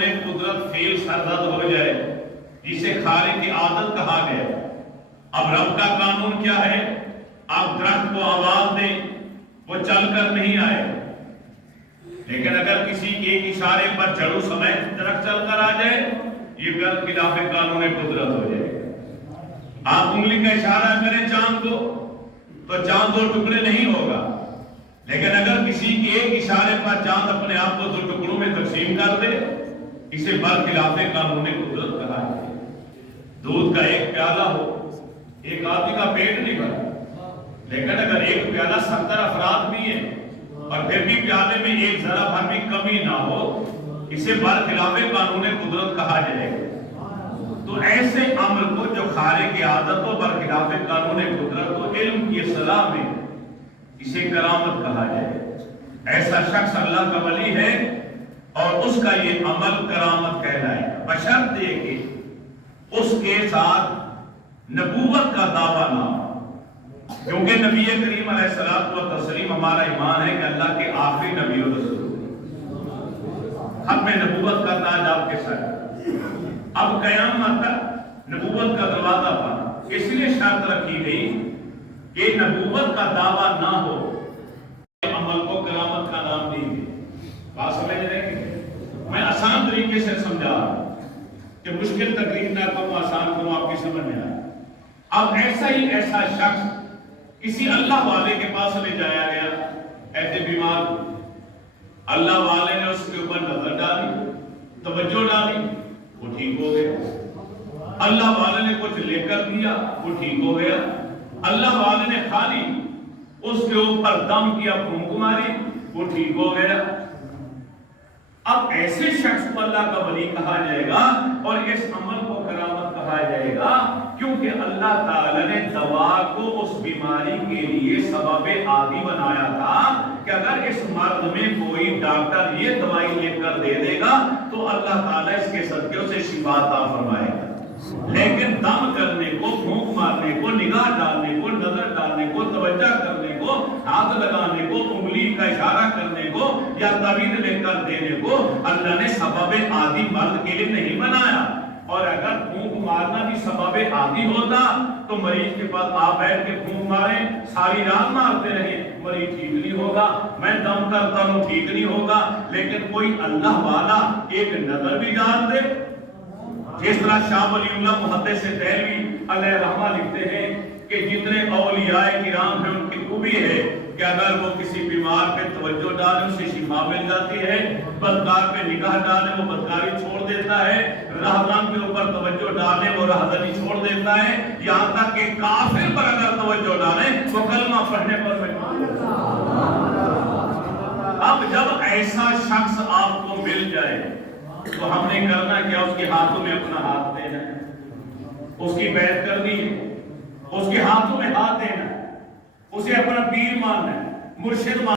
قانون قدرت فعل سرزد ہو جائے جسے خالق کی عادت کہا گیا. اب رب کا قانون کیا ہے؟ آپ درخت کو آواز دیں وہ چل کر نہیں آئے، لیکن اگر کسی کے ایک اشارے پر جڑوں سمیت درخت چل کر آ جائے یہ خلاف قانون قدرت ہو جائے گا. آپ انگلی کا اشارہ کریں چاند کو تو چاند دو ٹکڑے نہیں ہوگا، لیکن اگر کسی کے ایک اشارے پر چاند اپنے آپ کو دو ٹکڑوں میں تقسیم کر دے اسے برخلاف قانون قدرت کہا جائے. دودھ کا ایک پیالہ ہو، ایک آدمی کا پیٹ نہیں بھرا، لیکن اگر ایک پیالہ 70 افراد بھی ہیں اور پھر بھی پیالے میں ایک ذرا بھر بھی کمی نہ ہو اسے برخلاف قانون قدرت کہا جائے گا. تو ایسے امر کو جو خارق کی عادت ہو برخلاف قانون قدرت ہو علم کی اصطلاح میں اسے کرامت کہا جائے. ایسا شخص اللہ کا ولی ہے اور اس کا یہ عمل کرامت کہلائے گا، بشرط یہ کہ اس کے ساتھ نبوت کا دعویٰ نہ ہو، کیونکہ نبی کریم علیہ الصلوۃ والتسلیم ہمارا ایمان ہے کہ اللہ کے آخری نبی و رسول ختم نبوت کا تاج آپ کے سر. اب قیامت تک نبوت کا دروازہ بند، اس لیے شرط رکھی گئی کہ نبوت کا دعویٰ نہ ہو. عمل کو کرامت کا نام دیں گے. بات سمجھ رہے ہیں؟ میں آسان طریقے سے سمجھا رہا ہوں کہ مشکل تقریر نہ کروں، آسان کروں، آپ کی سمجھ میں آئے. اب ایسا شخص کسی اللہ والے کے پاس لے جایا گیا، ایسے بیمار، اللہ والے نے اس کے اوپر نظر ڈالی، توجہ ڈالی، وہ ٹھیک ہو گیا. اللہ والے نے کچھ لے کر دیا، وہ ٹھیک ہو گیا. اللہ والے نے خالی اس کے اوپر دم کیا، پھونک ماری، وہ ٹھیک ہو گیا. اب ایسے شخص کو اللہ کا ولی کہا جائے گا اور اس عمل کو کرامت کہا جائے گا کیونکہ اللہ تعالی نے دوا کو اس بیماری کے لیے سبب عادی بنایا تھا کہ اگر اس مرض میں کوئی ڈاکٹر یہ دوائی لے کر دے دے گا تو اللہ تعالیٰ اس کے صدقے اسے شفا عطا فرمائے گا. لیکن دم کرنے کو، پھونک مارنے کو، نگاہ ڈالنے کو، نظر ڈالنے کو، توجہ کرنے کو، ہاتھ لگانے کو، انگلی کا اشارہ کرنے کو یا تعویذ لے کر دینے کو اللہ نے سبب عادی مرض کے لیے نہیں بنایا. اور اگر پھونک مارنا بھی سبب عادی ہوتا تو مریض کے پاس آپ بیٹھ کے پھونک ماریں، ساری رات مارتے رہیں، مریض ٹھیک نہیں ہوگا. میں دم کرتا ہوں ٹھیک نہیں ہوگا. لیکن کوئی اللہ والا ایک نظر بھی ڈال دے، جس طرح شاہ ولی اللہ محدث دہلوی علیہ رحمہ لکھتے ہیں کہ جتنے اولیاء کرام ہیں ان کی خوبی ہے کہ اگر وہ کسی بیمار پہ توجہ ڈالیں اسے شفا مل جاتی ہے، بدکار پہ نگاہ ڈالیں وہ بدکاری چھوڑ دیتا ہے، راہزن کے اوپر توجہ ڈالیں وہ راہزنی چھوڑ دیتا ہے، یہاں تک کہ کافر پر اگر توجہ ڈالیں وہ کلمہ پڑھنے پر مجبور ہوتا ہے. اب جب ایسا شخص آپ کو مل جائے تو ہم نے کرنا کیا؟ اس کے ہاتھوں میں اپنا ہاتھ دینا ہے، اس کی بیعت کرنی ہے، اس کے ہاتھوں میں ہاتھ دینا ہے، اسے اپنا پیر ماننا ہے، مرشد ماننا ہے.